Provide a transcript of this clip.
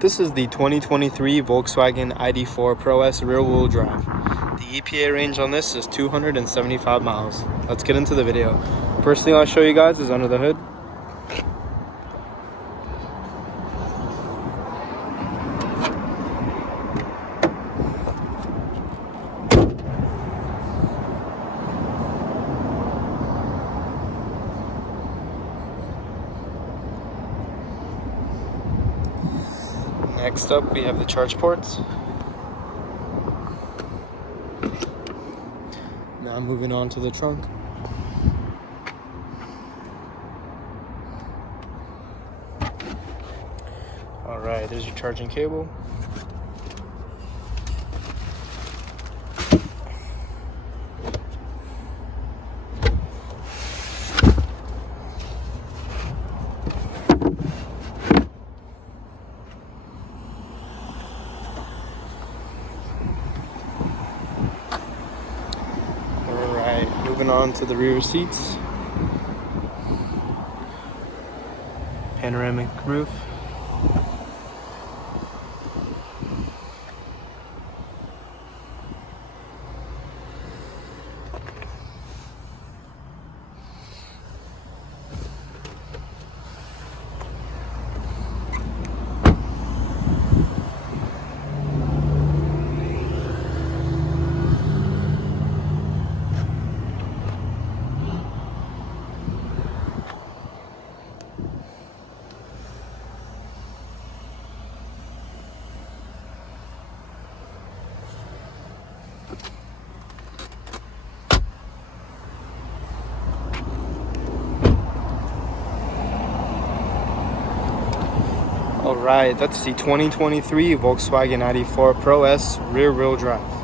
This is the 2023 Volkswagen ID.4 Pro S rear-wheel drive. The EPA range on this is 275 miles. Let's get into the video. First thing I'll show you guys is under the hood. Next up, we have the charge ports. Now moving on to the trunk. Alright, there's your charging cable. Moving on to the rear seats. Panoramic roof. Alright, that's the 2023 Volkswagen ID.4 Pro S rear-wheel drive.